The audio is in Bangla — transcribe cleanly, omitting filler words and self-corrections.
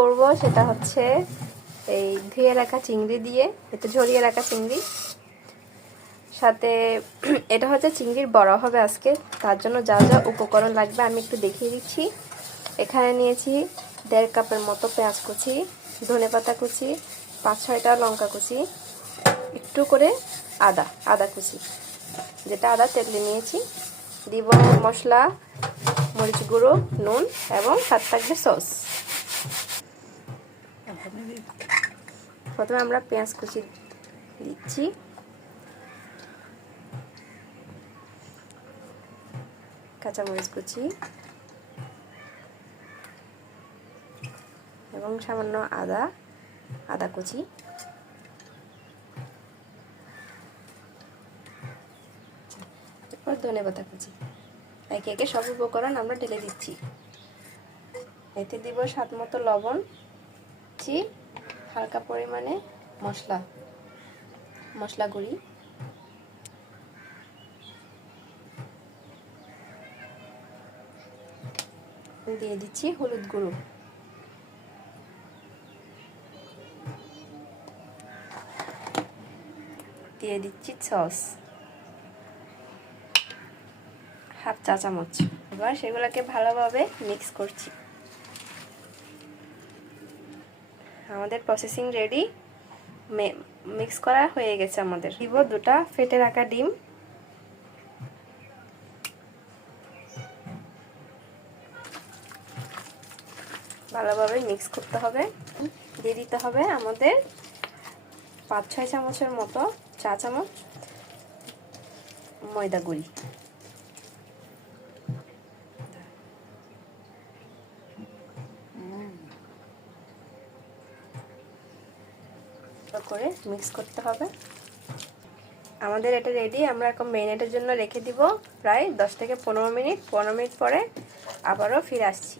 করব সেটা হচ্ছে এই ধুয়ে রাখা চিংড়ি দিয়ে, একটু ঝরিয়ে রাখা চিংড়ি সাথে এটা হচ্ছে চিংড়ির বড়া হবে আজকে। তার জন্য যা যা উপকরণ লাগবে আমি একটু দেখিয়ে দিচ্ছি। এখানে নিয়েছি 1.5 কাপের মতো পেঁয়াজ কুচি, ধনেপাতা কুচি, 5-6টা লঙ্কা কুচি, একটু করে আদা কুচি, যেটা আদা তেলে নিয়েছি। দিব মশলা, মরিচ গুঁড়ো, নুন এবং স্বাদ থাকবে সস। প্রথমে আমরা পেঁয়াজ কুচি দিচ্ছি, কাঁচামরিচ কুচি এবং সামান্য আদা কুচি, এরপর ধনেপাতা কুচি। একে একে সব উপকরণ আমরা ঢেলে দিচ্ছি। এতে দিব স্বাদ মতো লবণ, হালকা পরিমাণে মশলা গুঁড়ি, দিয়ে দিচ্ছি হলুদ গুঁড়ো, দিয়ে দিচ্ছি সস 1/2 চা চামচ। এবার সেগুলোকে ভালোভাবে মিক্স করছি। আমাদের প্রসেসিং রেডি, মিক্স করা হয়ে গেছে আমাদের। দিব 2টা ফেটে রাখা ডিম, ভালোভাবে মিক্স করতে হবে। দিয়ে দিতে হবে আমাদের 5-6 চামচের মতো চা চামচ ময়দা গুঁড়ি। করে মিক্স করতে হবে। আমাদের এটা রেডি। আমরা এখন মেরিনেটের জন্য রেখে দিব প্রায় 10 থেকে 15 মিনিট। 15 মিনিট পরে আবারও ফিরে আসছি।